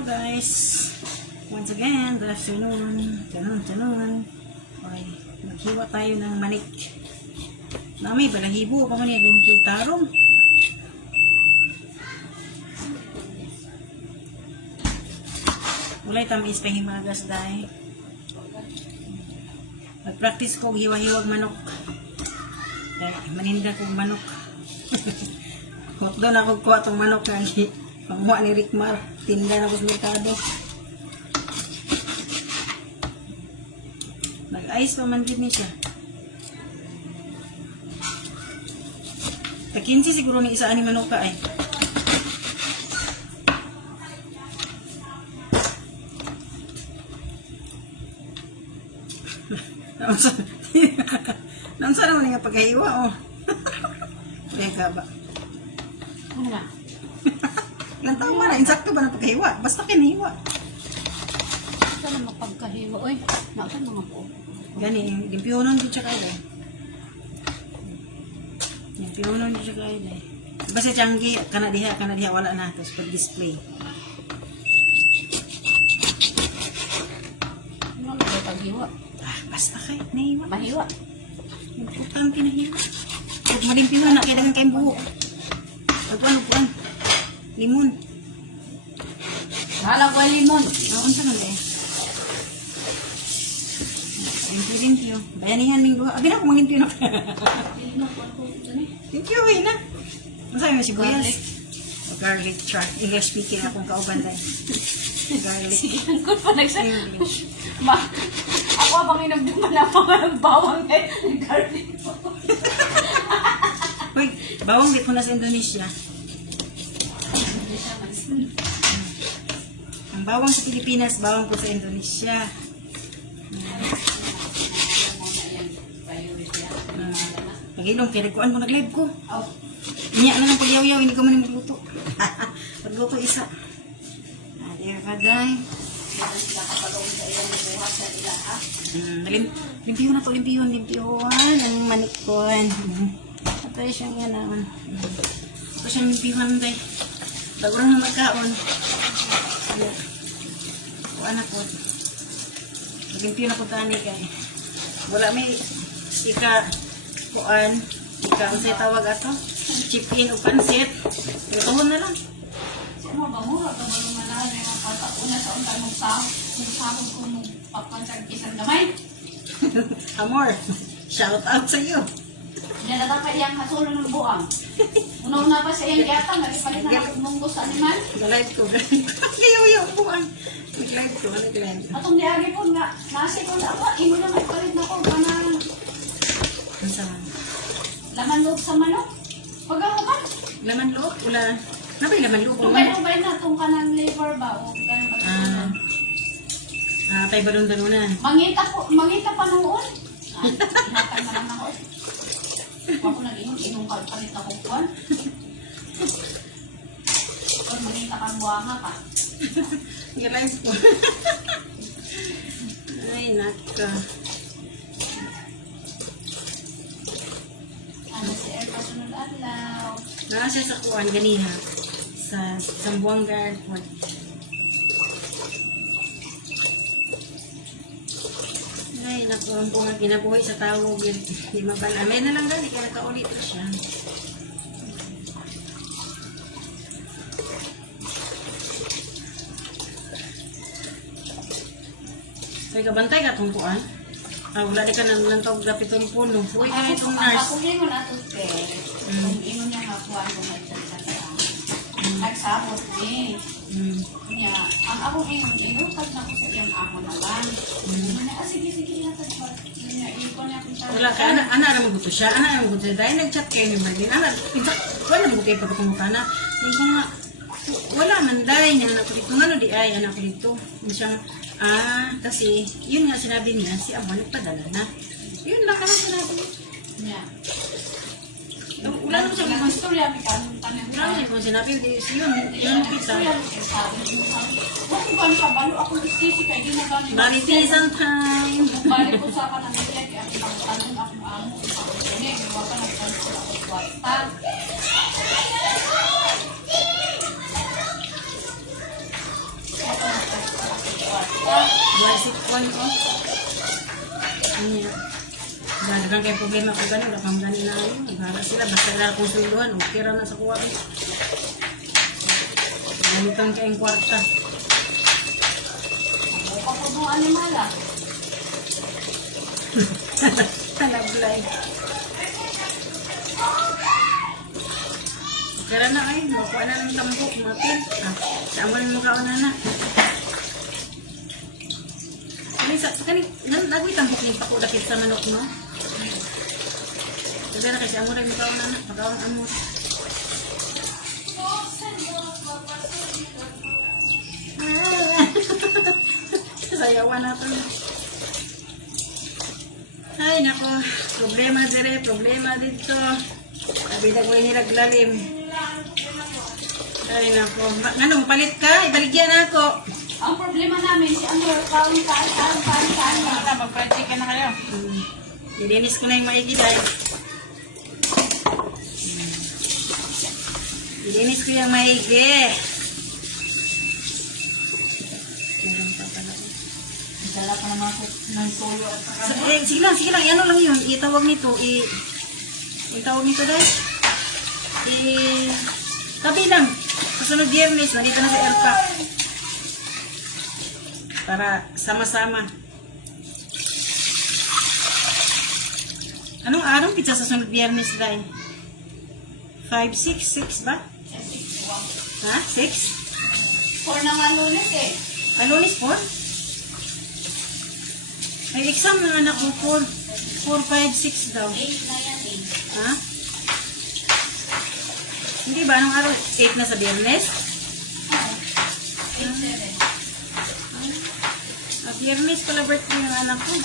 Hello guys. Once again, good afternoon. Tanon. Okay, maghiwa tayo ng manik. Nami, balahibo pa man yung tarong. Walay tamis pa himagas dahil. Mag-practice ko hiwa-hiwag manok. Maninda kong manok. Doon ako kuha itong manok na panguha ni Rickmar. Tinda na ko sa merkado. Nag-ice pa man din siya. Takinsi siguro ni isa ani manok ka ay. Nangsa naman nga pagkahiwa oh. Kaya ka ba? Ano nga? Ilang taon ba na? Insakto ba na pagkahiwa? Basta kinihiwa. Saan na mapagkahiwa? Uy, nakasaan mga po? Gani, limpiyonon din siya kayo. Limpiyonon din siya kayo. Basta tiyanggi, kanadiha, wala na. Tapos pag-display. Ano na paghiwa? Basta kayo, nahiwa. Mahiwa? Importante na hiwa. Huwag malimpiyon na, kailangan kayong buho. Pagpuan. Limon. Hala ko ay limon. Unsa man eh. Limpyo. Bayanihan ning duha. Abi na ko manglimpyo na. Limpyo ay na. Unsa may sibuyas? Garlic chart. English speaking akong kauban dai. Garlic. Sige, ang good pa nagsabi. Ako abang inabdima na pangalang bawang eh. Garlic po. Hoy, bawang di ko na sa Indonesia. Ang bawang sa Pilipinas, bawang ko sa Indonesia. Pag-ilong, kinagkuhan ko, nag-live ko. Inya na ng pag-yaw-yaw, hindi ko man magluto. Pagluto isa. There ka, day. Limpiyon na to, limpiyon. Ang manikon. Ito siyang yan naman. Ito siyang limpiyon, day. Bago lang na magkaon. Kuhaan ako. Limpiyon ako tani kay. Wala may kuhaan. Ang say tawag ato. Chip-in o pansit. Tuhon na lang. Sino ba mo? Ito ba naman na yung pagkakuna sa untay mong sahod ko mong papansag isang gamay? Amor, shout out sa iyo. Dinadata ka iyang hasulong ng buang. Una-una pa sa iyang gata, nalipalit na nagmunggo sa animal. Nag-live ko. Yaw-yaw buwan. Nag-live ko. Atong niyari po nga, nasi ko na ako, imo na may palit na ko, ganang Ang saan? laman loob sa manok. Pag-ahukan. Laman loob? Wala. Nabay laman loob? Tubay-tubay na, itong kanang liver ba? O ganang pagkakunan. Tayo ba doon danunan? Mangita pa noon. Hinatay na lang ako. Huwag ko nag-inom palit na kukuhan. Kung mangita kang buwanga ka. Nag-live ko. Ay, naka. Ano si Air Pasunod Adlaw? Nasa sa kuwan ganina. Sa Zamboanga Airport. Ay, naku, ang bunga kinabuhay sa tawag. Di mabalamay na lang gani, kaya nakaulit na siya. Ay, kabantay ka itong kuwan. Wala di ka nang tawag na pitong puno. Uy, kaya itong nurse. Ako rin mo na ito, te. Kung ino niya makuha ko na ito sa nagsabot eh. Kanya, ang ako ngayon, inutag na ko sa iyang amo naman. Sige, inatag ba? Iko niya kung saan. Wala ka, ana na maguto siya. Ana na maguto siya. Dahil nag-chat kayo ni Marlene. Ana, wala na maguto kayo pagkakumukha na. Hindi ko nga, wala man dahil. Anak ko dito. Ano di ay, anak ko dito. Hindi siya, kasi, yun nga sinabi niya, si Amo nagpadala na. Yun lang ka lang sinabi niya. Wala naman siya mga istorya, may kanong tanong. wala naman siya mga sinabi. Yun kita. Huwag ko gano'n kabalo akong isisi kaya di na gano'n. Maritisan time. Balik ko sa kanang nila kaya ang tanong akong amo. Hindi, huwag ka nagtanong ako kwarta. Basic one ko. Ano yan? Gano'n kayo problema ko gano'n. Wala kang gano'n na yun. Bahala sila. Basta wala akong sulduhan. Okay ra na sa kuwa ko. Galitan kayong kwarta. Papunuan ni Mala. Talablay. Okay ra na kayo. Makuha na ng tambok. Mapil. Sama rin mo kauna na. Nagawin tambok ni Paku dakit sa manok mo. Sabi na kasi amo rin mo kauna na. Pagkaon amo. Sayawan natin. Ay, nako. Problema dire, problema dito. Sabi na ko nilaglalim. Ay, nako. Anong palit ka? Ibaligyan ako. Ang problema namin, si Amor, kaon. Wala, mag-fried chicken na kayo. Nilinis ko na yung maigi dahil. Nilinis ko yung maigi. Meron pa pala. Dala pa naman ako ng solo at saka. Sige lang. Ano lang yun? Itawag nito. Itawag nito dahil. Tabi lang. Kasunod Biyernes, nandito na sa airpack. Para sama-sama. Anong araw pizza sa sunod Biyernes dahil? 5, 6 ba? Ha? 6? 4 na nga Lunes eh. Ay, Lunes 4? May exam ng anak ko 4, 5, 6 daw. 8 na yan eh. Ha? Hindi ba? Anong araw? 8 na sa Biyernes? Oo. 8, 7. Biyernes pala birthday ng anak ko.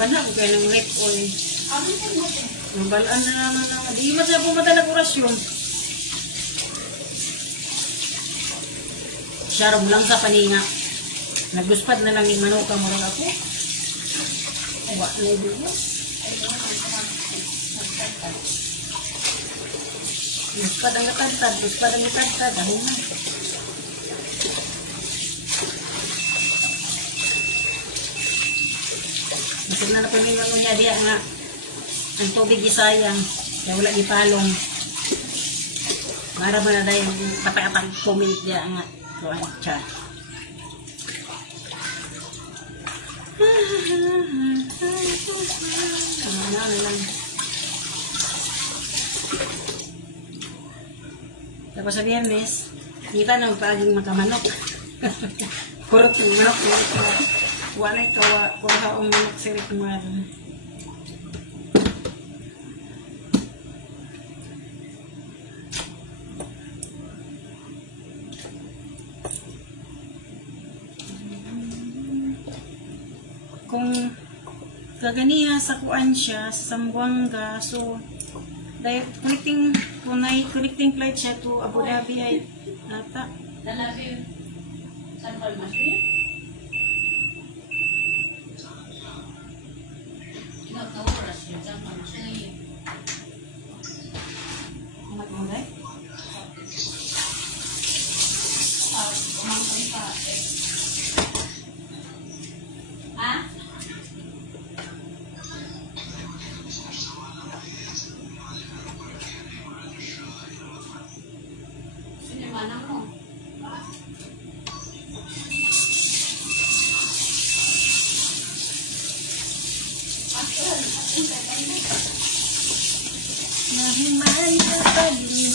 Bana ko kayo ng rip oil. Ano yung mo eh? Mabalaan na naman ako. Di mo siya pumadalag orasyon. Syarom lang sa paninga. Naguspad na lang yung manuka mo rin ako. Wa na yung dugo. Guspad ang natagtad. Dahil na. Masig na po yung ano niya diya nga. Ang tubig isayang. Kaya wala ipalong. Mara ba na dahil tapay-apang pumilit diya nga. Kuhan siya. Ano lang. Tapos sa Biyernes, kita nang paaging makamanok. Kurot yung manok. Wala ikaw, kurhaong manok sirit mo. Kung kaganiya sa kuan siya, sa Zamboanga, so connecting flight siya to Abu Dhabi ay ata. Dalabi San Palmasri? Oras yun, San Palmasri. Anak mo ba? Umangkay pa eh. Ha? Sinimanang mo? Nahiman sa pag-ibig,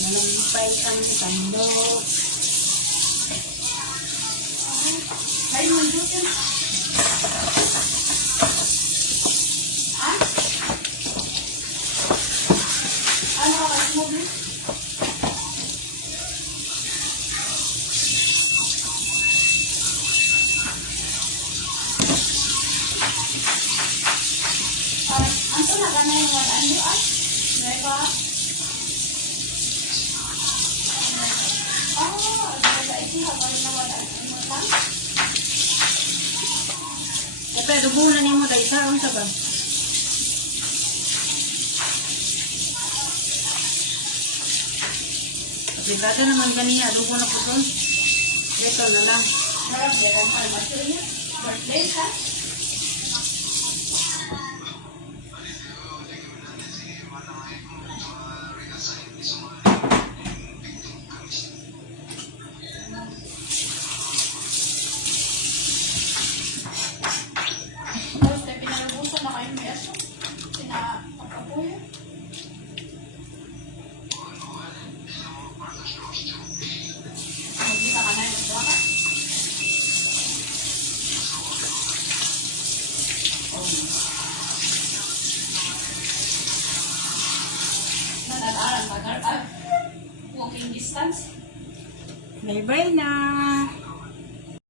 nalampay ang tandok. Ay, mandot yun. Ha? Ano ka kasi mo, Blis? Ang talaga na yung wadaan nyo, ah? Diba? Diba ito habang na wadaan mo lang? Ito sa dubunan nimo dai sa unsa ba? Aplikado naman ganiya, adobo na po doon. Ito na lang. Marami yan ang almasyo niya. Birthday ka. Tapos tayo pinalabusan na kayo may aso. Sinapag-apoy. Magbisa ka na yung baka. Nag-aaral ka, walking distance. Bye-bye na.